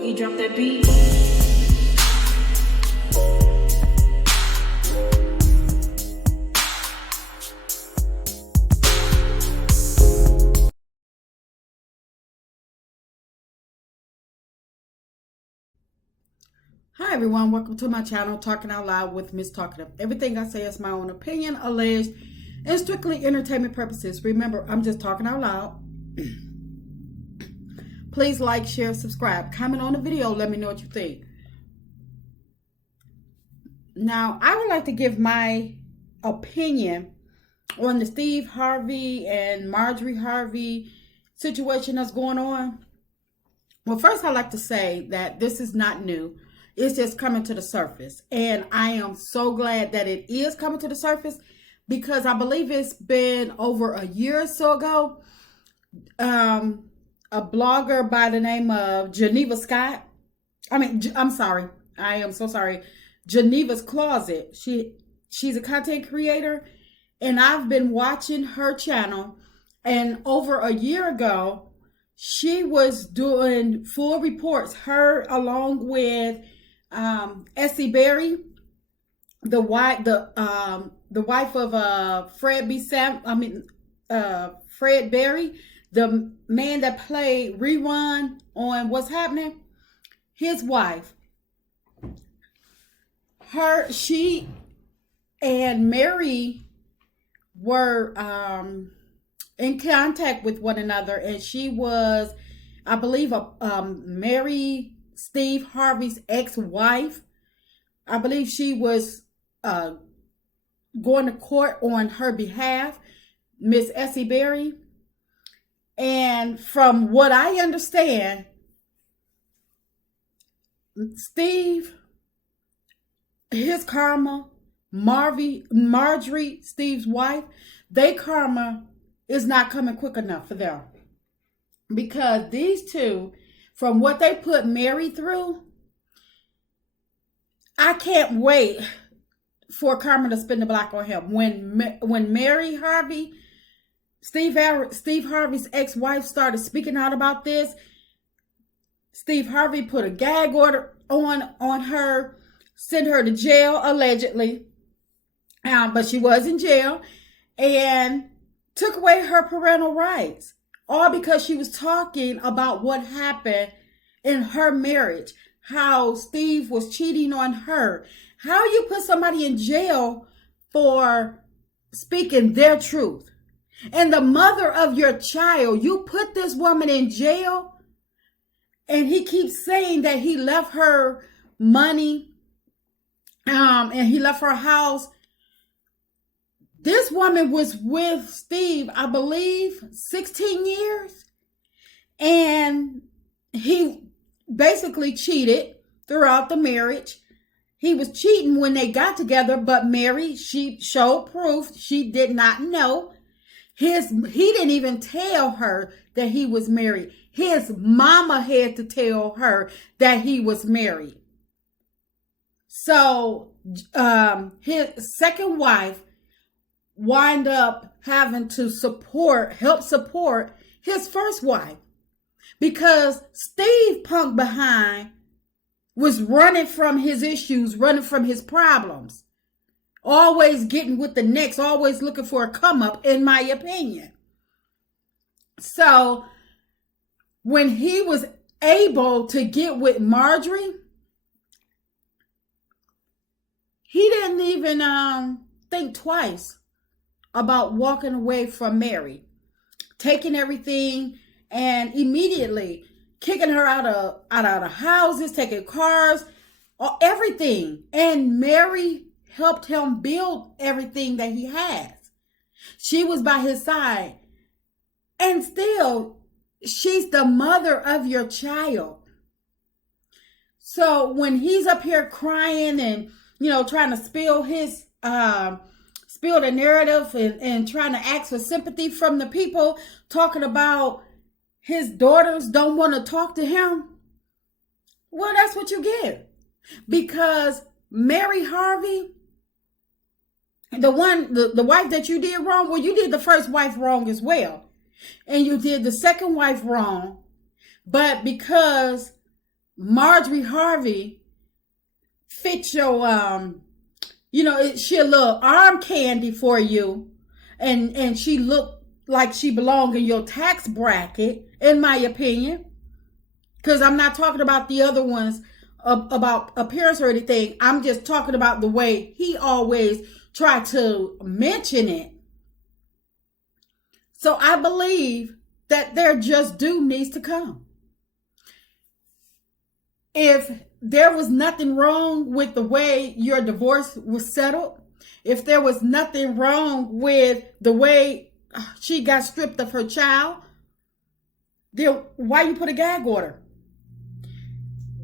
Boogie, drop that beat. Hi everyone, welcome to my channel, Talking Out Loud with Miss Talkative. Everything I say is my own opinion, alleged, and strictly entertainment purposes. Remember, I'm just talking out loud. Please like, share, subscribe, comment on the video, let me know what you think. Now, I would like to give my opinion on the Steve Harvey and Marjorie Harvey situation that's going on. Well, first I'd like to say that this is not new. It's just coming to the surface. And I am so glad that it is coming to the surface because I believe it's been over a year or so ago. A blogger by the name of Geneva's Closet. She's a content creator, and I've been watching her channel. And over a year ago, she was doing full reports, her along with Essie Berry, the wife of Fred Berry, the man that played Rerun on What's Happening. His wife, she and Mary were in contact with one another, and she was, I believe, Mary Steve Harvey's ex-wife. I believe she was going to court on her behalf, Miss Essie Berry. And from what I understand, Steve, his karma, Marjorie, Steve's wife, their karma is not coming quick enough for them. Because these two, from what they put Mary through, I can't wait for karma to spin the block on him. When Mary Harvey, Steve Harvey's ex-wife, started speaking out about this, Steve Harvey put a gag order on her, sent her to jail, allegedly. But she was in jail, and took away her parental rights. All because she was talking about what happened in her marriage, how Steve was cheating on her. How you put somebody in jail for speaking their truth? And the mother of your child, you put this woman in jail, and he keeps saying that he left her money, and he left her house. This woman was with Steve, I believe, 16 years. And he basically cheated throughout the marriage. He was cheating when they got together, but Mary, she showed proof. She did not know. He didn't even tell her that he was married. His mama had to tell her that he was married. So his second wife wind up having to help support his first wife, because Steve punk behind was running from his issues, running from his problems, always getting with the next, always looking for a come up, in my opinion. So when he was able to get with Marjorie, he didn't even think twice about walking away from Mary, taking everything and immediately kicking her out of houses, taking cars, everything. And Mary helped him build everything that he has. She was by his side. And still, she's the mother of your child. So when he's up here crying and, trying to spill the narrative and trying to ask for sympathy from the people, talking about his daughters don't want to talk to him, well, that's what you get. Because Mary Harvey, the wife that you did wrong, well, you did the first wife wrong as well. And you did the second wife wrong. But because Marjorie Harvey fit your she a little arm candy for you, and she looked like she belonged in your tax bracket, in my opinion. Because I'm not talking about the other ones about appearance or anything. I'm just talking about the way he always tried to mention it. So I believe that their just due needs to come. If there was nothing wrong with the way your divorce was settled, if there was nothing wrong with the way she got stripped of her child, then why you put a gag order?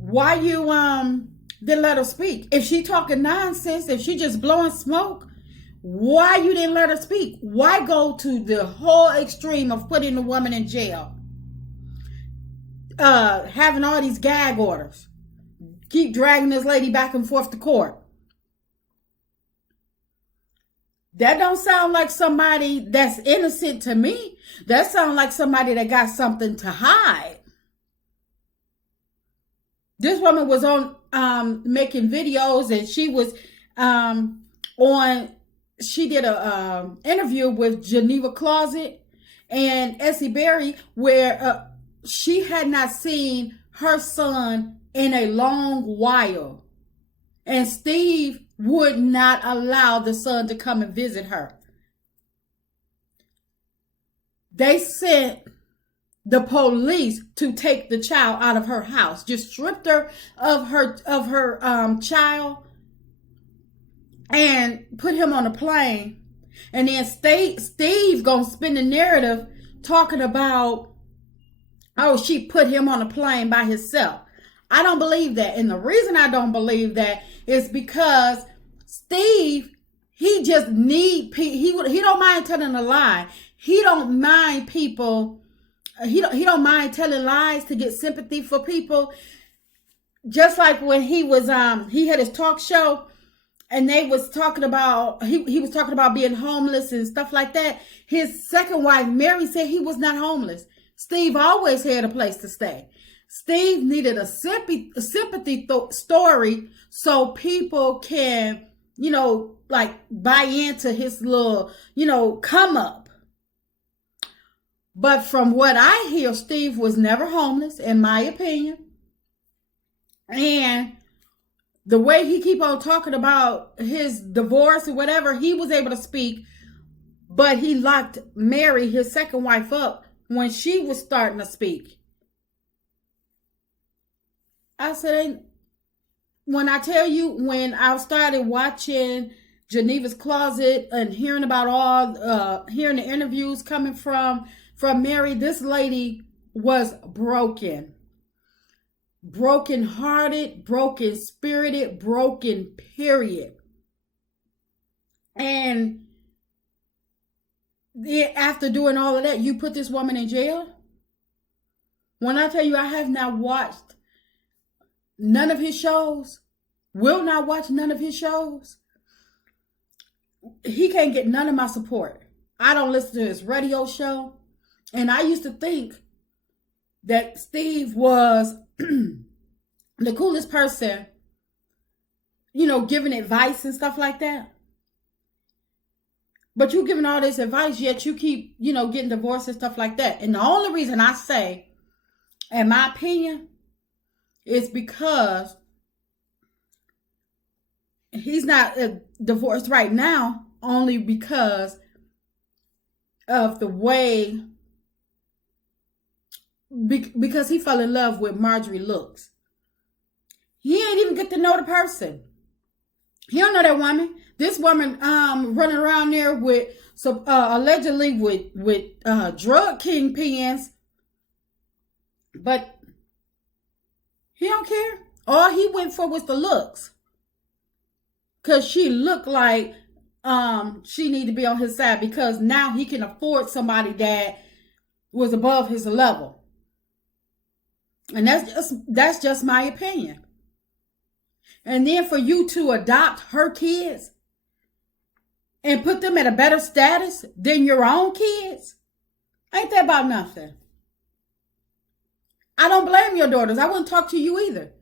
Why you didn't let her speak? If she talking nonsense, if she just blowing smoke, why you didn't let her speak? Why go to the whole extreme of putting the woman in jail? Having all these gag orders. Keep dragging this lady back and forth to court. That don't sound like somebody that's innocent to me. That sounds like somebody that got something to hide. This woman was on making videos, and she was she did a interview with Geneva Closet and Essie Berry, where she had not seen her son in a long while. And Steve would not allow the son to come and visit her. They sent the police to take the child out of her house, just stripped her of her child, and put him on a plane. And then Steve gonna spin the narrative talking about, oh, she put him on a plane by himself. I don't believe that. And the reason I don't believe that is because Steve, he just he don't mind telling a lie. He don't mind people. He don't mind telling lies to get sympathy for people. Just like when he was he had his talk show, and they was talking about he was talking about being homeless and stuff like that. His second wife, Mary, said he was not homeless. Steve always had a place to stay. Steve needed a sympathy story so people can, like buy into his little, come up. But from what I hear, Steve was never homeless, in my opinion. And the way he keep on talking about his divorce or whatever, he was able to speak, but he locked Mary, his second wife, up when she was starting to speak. I said, when I tell you, when I started watching Geneva's Closet and hearing about hearing the interviews coming from Mary, this lady was broken. Broken hearted, broken spirited, broken, period. And after doing all of that, you put this woman in jail? When I tell you, I have not watched none of his shows, will not watch none of his shows. He can't get none of my support. I don't listen to his radio show. And I used to think that Steve was the coolest person, giving advice and stuff like that. But you giving all this advice, yet you keep, getting divorced and stuff like that. And the only reason I say, in my opinion, is because he's not divorced right now, only because of the way, because he fell in love with Marjorie looks. He ain't even get to know the person. He don't know that woman. This woman running around there with allegedly with drug kingpins, but he don't care. All he went for was the looks, because she looked like she needed to be on his side, because now he can afford somebody that was above his level. And that's just my opinion. And then for you to adopt her kids and put them at a better status than your own kids, ain't that about nothing? I don't blame your daughters. I wouldn't talk to you either.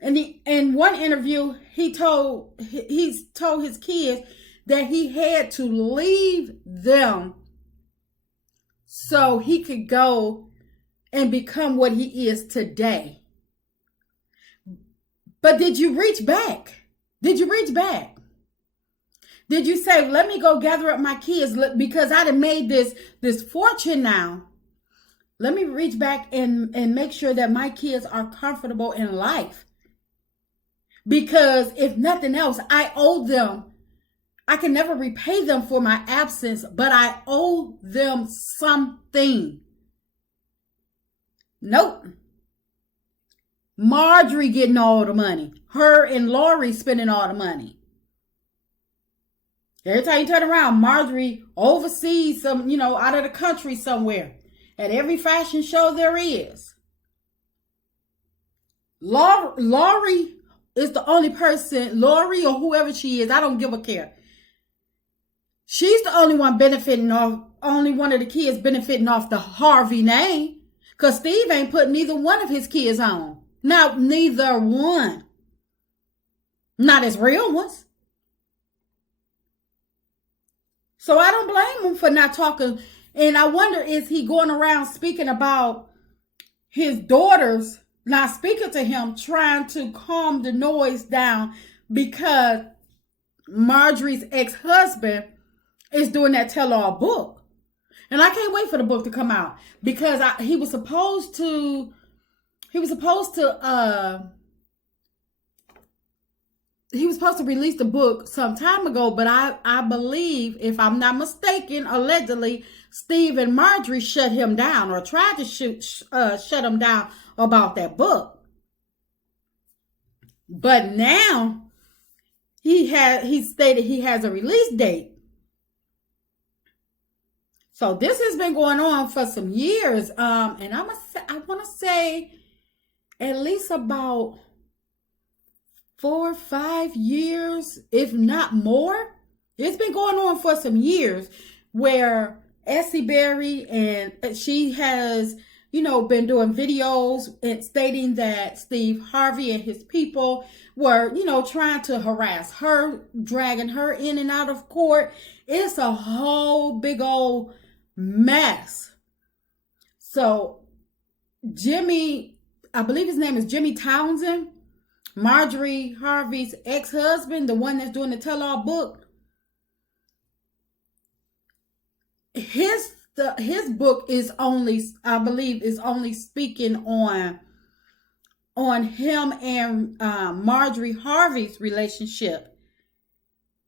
And in one interview, he's told his kids that he had to leave them so he could go and become what he is today. But did you reach back? Did you reach back? Did you say, let me go gather up my kids because I done made this fortune now. Let me reach back and make sure that my kids are comfortable in life. Because if nothing else, I owe them. I can never repay them for my absence, but I owe them something. Nope. Marjorie getting all the money. Her and Lori spending all the money. Every time you turn around, Marjorie overseas some, out of the country somewhere. At every fashion show there is. Lori is the only person, Lori or whoever she is, I don't give a care. She's the only one benefiting off, only one of the kids benefiting off the Harvey name. Because Steve ain't put neither one of his kids on. Now, neither one. Not his real ones. So I don't blame him for not talking. And I wonder, is he going around speaking about his daughters not speaking to him, trying to calm the noise down because Marjorie's ex-husband is doing that tell-all book. And I can't wait for the book to come out because he was supposed to release the book some time ago, but I believe, if I'm not mistaken, allegedly, Steve and Marjorie shut him down or tried to shut him down about that book. But now he stated he has a release date. So this has been going on for some years. And I want to say at least about 4 or 5 years, if not more. It's been going on for some years where Essie Berry and she has, been doing videos and stating that Steve Harvey and his people were, trying to harass her, dragging her in and out of court. It's a whole big old mess. So Jimmy, I believe his name is Jimmy Townsend, Marjorie Harvey's ex-husband, the one that's doing the tell-all book, his book is only, I believe, is only speaking on him and Marjorie Harvey's relationship,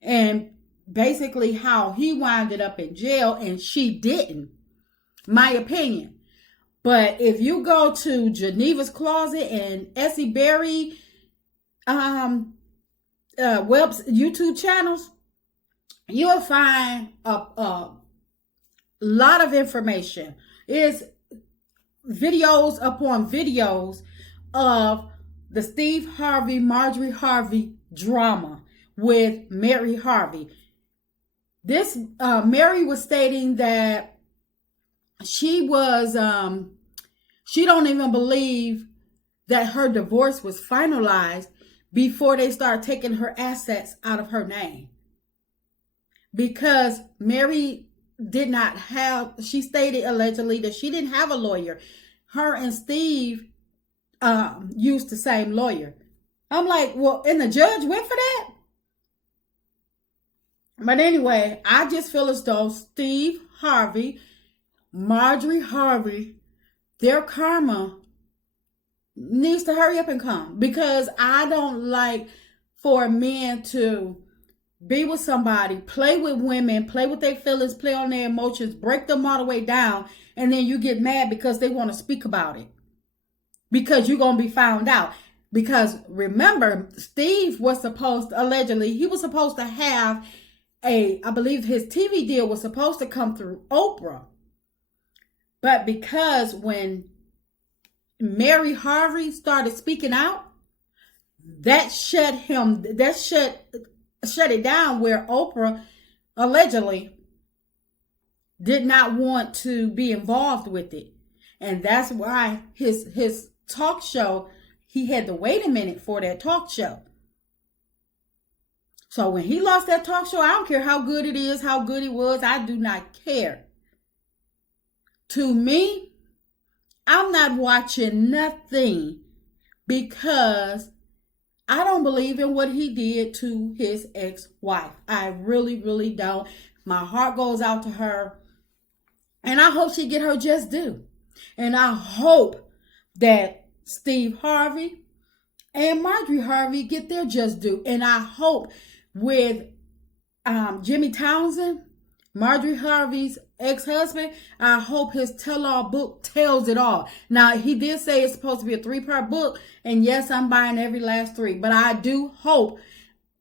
and basically how he wound up in jail and she didn't. My opinion. But if you go to Geneva's Closet and Essie Berry YouTube channels, you'll find a lot of information. It's videos upon videos of the Steve Harvey, Marjorie Harvey drama with Mary Harvey. This Mary was stating that she don't even believe that her divorce was finalized before they start taking her assets out of her name. Because Mary did not have, she stated allegedly that she didn't have a lawyer. Her and Steve used the same lawyer. I'm like, well, and the judge went for that? But anyway, I just feel as though Steve Harvey, Marjorie Harvey, their karma needs to hurry up and come. Because I don't like for men to be with somebody, play with women, play with their feelings, play on their emotions, break them all the way down, and then you get mad because they want to speak about it. Because you're going to be found out. Because remember, Steve was supposed, allegedly, he was supposed to have I believe his TV deal was supposed to come through Oprah. But because when Mary Harvey started speaking out, that shut it down, where Oprah allegedly did not want to be involved with it. And that's why his talk show, he had to wait a minute for that talk show. So when he lost that talk show, I don't care how good it is, how good it was. I do not care. To me, I'm not watching nothing because I don't believe in what he did to his ex-wife. I really, really don't. My heart goes out to her. And I hope she get her just due. And I hope that Steve Harvey and Marjorie Harvey get their just due. And I hope with Jimmy Townsend, Marjorie Harvey's ex-husband, I hope his tell-all book tells it all. Now, he did say it's supposed to be a 3-part book. And yes, I'm buying every last 3. But I do hope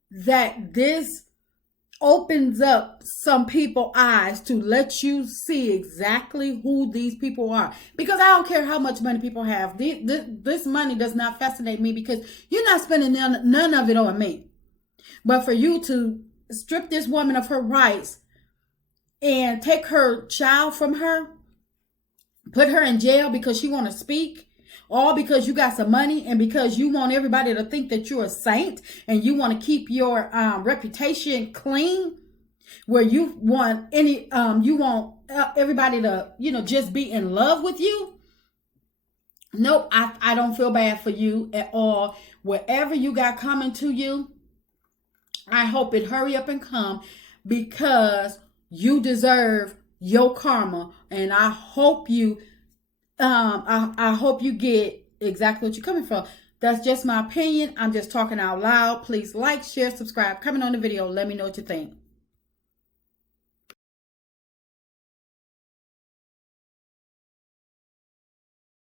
that this opens up some people's eyes to let you see exactly who these people are. Because I don't care how much money people have. This money does not fascinate me because you're not spending none of it on me. But for you to strip this woman of her rights and take her child from her, put her in jail because she want to speak, all because you got some money and because you want everybody to think that you're a saint and you want to keep your reputation clean, where you want everybody to, just be in love with you. Nope, I don't feel bad for you at all. Whatever you got coming to you, I hope it hurry up and come, because you deserve your karma, and I hope you I hope you get exactly what you're coming from. That's just my opinion. I'm just talking out loud. Please like, share, subscribe, comment on the video. Let me know what you think.